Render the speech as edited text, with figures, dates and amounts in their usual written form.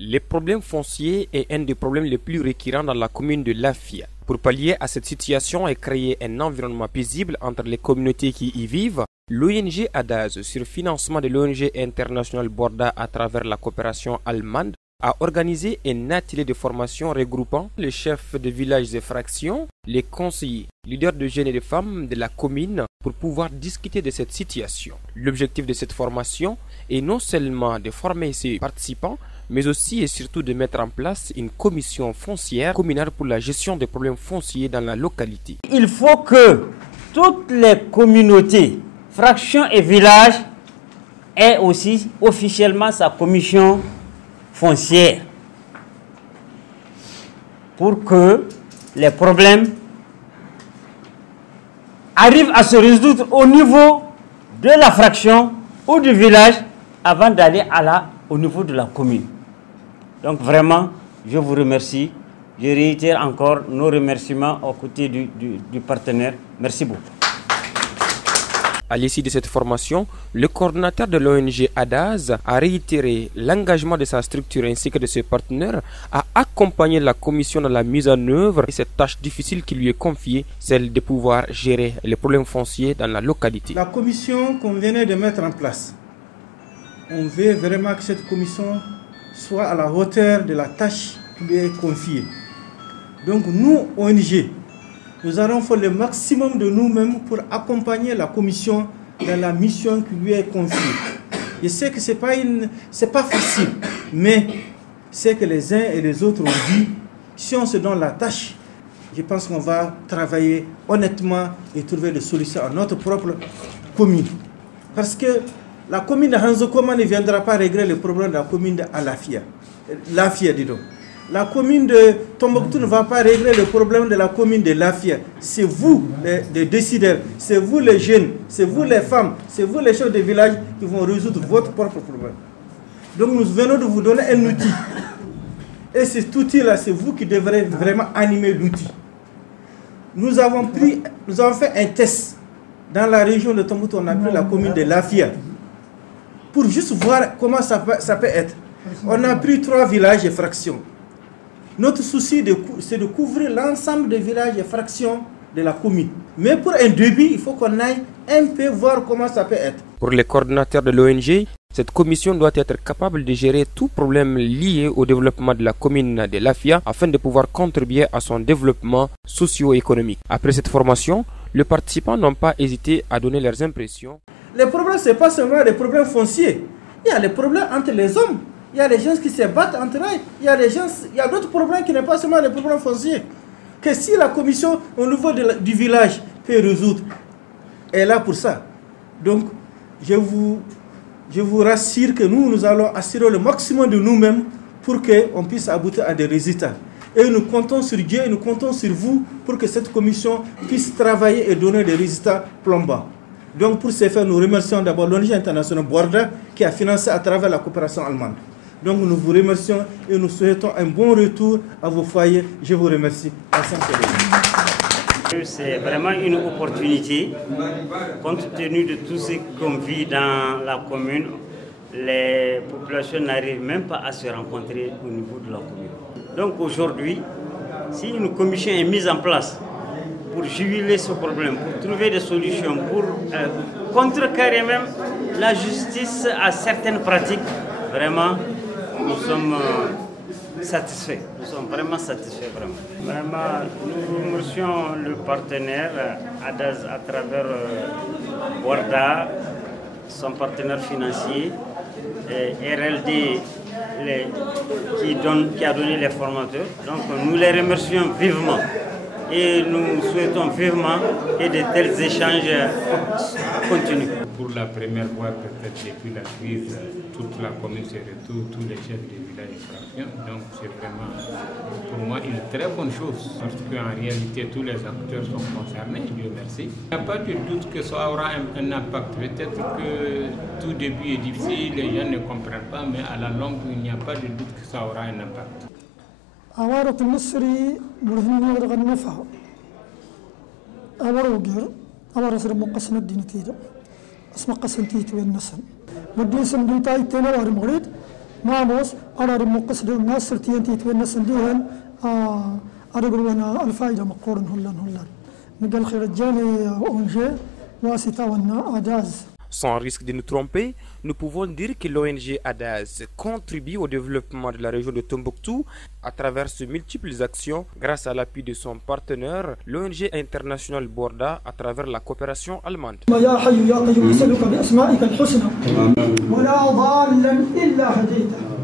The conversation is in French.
Les problèmes fonciers est un des problèmes les plus récurrents dans la commune de Lafia. Pour pallier à cette situation et créer un environnement paisible entre les communautés qui y vivent, l'ONG ADAZ, sur financement de l'ONG internationale Borda à travers la coopération allemande, a organisé un atelier de formation regroupant les chefs de villages et fractions, les conseillers, leaders de jeunes et de femmes de la commune pour pouvoir discuter de cette situation. L'objectif de cette formation est non seulement de former ses participants, mais aussi et surtout de mettre en place une commission foncière communale pour la gestion des problèmes fonciers dans la localité. Il faut que toutes les communautés, fractions et villages aient aussi officiellement sa commission foncière pour que les problèmes arrivent à se résoudre au niveau de la fraction ou du village avant d'aller au niveau de la commune. Donc vraiment, je vous remercie. Je réitère encore nos remerciements aux côtés du partenaire. Merci beaucoup. À l'issue de cette formation, le coordinateur de l'ONG ADAZ a réitéré l'engagement de sa structure ainsi que de ses partenaires à accompagner la commission dans la mise en œuvre de cette tâche difficile qui lui est confiée, celle de pouvoir gérer les problèmes fonciers dans la localité. La commission qu'on venait de mettre en place, on veut vraiment que cette commission soit à la hauteur de la tâche qui lui est confiée. Donc nous, ONG, nous allons faire le maximum de nous-mêmes pour accompagner la commission dans la mission qui lui est confiée. Je sais que ce n'est pas facile, mais c'est que les uns et les autres ont dit, si on se donne la tâche, je pense qu'on va travailler honnêtement et trouver des solutions à notre propre commune. Parce que la commune de Hanzokoma ne viendra pas régler le problème de la commune de Alafia. Lafia, dis donc. La commune de Tombouctou ne va pas régler le problème de la commune de Lafia. C'est vous, les décideurs, c'est vous les jeunes, c'est vous les femmes, c'est vous les chefs de village qui vont résoudre votre propre problème. Donc nous venons de vous donner un outil. Et cet outil-là, c'est vous qui devrez vraiment animer l'outil. Nous avons fait un test. Dans la région de Tombouctou, on a pris la commune de Lafia. Pour juste voir comment ça peut être. On a pris 3 villages et fractions. Notre souci, c'est de couvrir l'ensemble des villages et fractions de la commune. Mais pour un début, il faut qu'on aille un peu voir comment ça peut être. Pour les coordinateurs de l'ONG, cette commission doit être capable de gérer tout problème lié au développement de la commune de Lafia afin de pouvoir contribuer à son développement socio-économique. Après cette formation, les participants n'ont pas hésité à donner leurs impressions. Les problèmes, ce n'est pas seulement des problèmes fonciers. Il y a les problèmes entre les hommes. Il y a des gens qui se battent entre eux. Il y a d'autres problèmes qui ne sont pas seulement des problèmes fonciers. Que si la commission au niveau du village peut résoudre, elle est là pour ça. Donc, je vous rassure que nous allons assurer le maximum de nous-mêmes pour qu'on puisse aboutir à des résultats. Et nous comptons sur Dieu et nous comptons sur vous pour que cette commission puisse travailler et donner des résultats plombants. Donc pour ce faire, nous remercions d'abord l'ONG internationale Borda qui a financé à travers la coopération allemande. Donc nous vous remercions et nous souhaitons un bon retour à vos foyers. Je vous remercie. C'est vraiment une opportunité, compte tenu de tout ce qu'on vit dans la commune, les populations n'arrivent même pas à se rencontrer au niveau de la commune. Donc aujourd'hui, si une commission est mise en place pour juguler ce problème, pour trouver des solutions, pour contrecarrer même la justice à certaines pratiques, vraiment, nous sommes satisfaits. Nous sommes vraiment satisfaits. Vraiment, nous remercions le partenaire ADAZ à travers Borda, son partenaire financier, et RLD qui a donné les formateurs. Donc nous les remercions vivement. Et nous souhaitons vivement que de tels échanges continuent. Pour la première fois, peut-être depuis la crise, toute la commune se retrouve, tous les chefs de village et fractions. Donc c'est vraiment pour moi une très bonne chose. Parce qu'en réalité, tous les acteurs sont concernés, Dieu merci. Il n'y a pas de doute que ça aura un impact. Peut-être que tout début est difficile, les gens ne comprennent pas, mais à la longue, il n'y a pas de doute que ça aura un impact. عوارة النصري مرهنين غير غنفها أوروجر أورا سر مقسم الدين تيجا اسمه قسم تيجا النسن والدين سن ديتاي تنا وارم غريد ناموس أنا رمقصد الناس سرتينتي تونس نديهن أرجونا الفائدة مقورن هلان نقل خير الجاني أونجي واسطة ونا أداز. Sans risque de nous tromper, nous pouvons dire que l'ONG ADAZ contribue au développement de la région de Tombouctou à travers de multiples actions grâce à l'appui de son partenaire, l'ONG internationale Borda, à travers la coopération allemande. يا حي يا قيوم أسألك بأسمائك الحسنى ولا ضالا إلا هديته